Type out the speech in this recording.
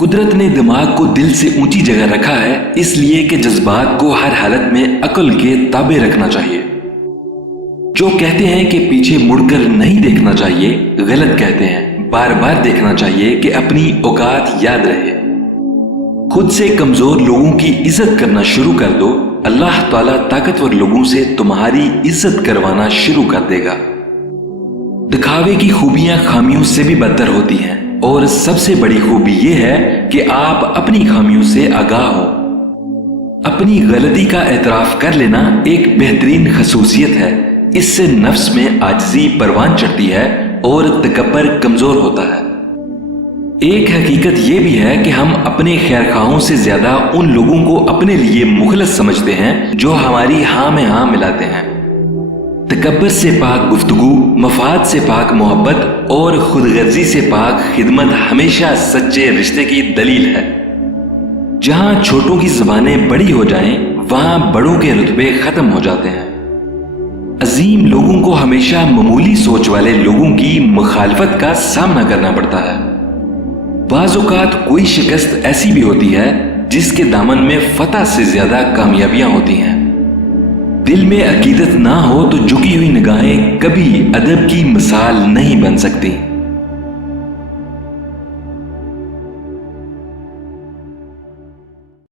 कुदरत ने दिमाग को दिल से ऊंची जगह रखा है, इसलिए कि जज्बात को हर हालत में अक्ल के ताबे रखना चाहिए। जो कहते हैं कि पीछे मुड़कर नहीं देखना चाहिए, गलत कहते हैं। बार बार देखना चाहिए कि अपनी औकात याद रहे। खुद से कमजोर लोगों की इज्जत करना शुरू कर दो, अल्लाह ताला ताकतवर लोगों से तुम्हारी इज्जत करवाना शुरू कर देगा। दिखावे की खूबियां खामियों से भी बदतर होती हैं, और सबसे बड़ी खूबी यह है कि आप अपनी खामियों से आगाह हो। अपनी गलती का एतराफ कर लेना एक बेहतरीन खसूसियत है। इससे नफ्स में आजिज़ी परवान चढ़ती है और तकब्बर कमजोर होता है। एक हकीकत यह भी है कि हम अपने खैरखाहों से ज्यादा उन लोगों को अपने लिए मुखलस समझते हैं जो हमारी हाँ में हाँ मिलाते हैं। तकब्बर से पाक गुफ्तगू, मफाद से पाक मोहब्बत और खुदगर्जी से पाक खिदमत हमेशा सच्चे रिश्ते की दलील है। जहां छोटों की ज़बानें बड़ी हो जाएं, वहां बड़ों के रुतबे खत्म हो जाते हैं। अजीम लोगों को हमेशा मामूली सोच वाले लोगों की मुखालफत का सामना करना पड़ता है। बाज़ औक़ात कोई शिकस्त ऐसी भी होती है जिसके दामन में फतह से ज्यादा कामयाबियां होती हैं। दिल में अकीदत ना हो तो झुकी हुई निगाहें कभी अदब की मिसाल नहीं बन सकती।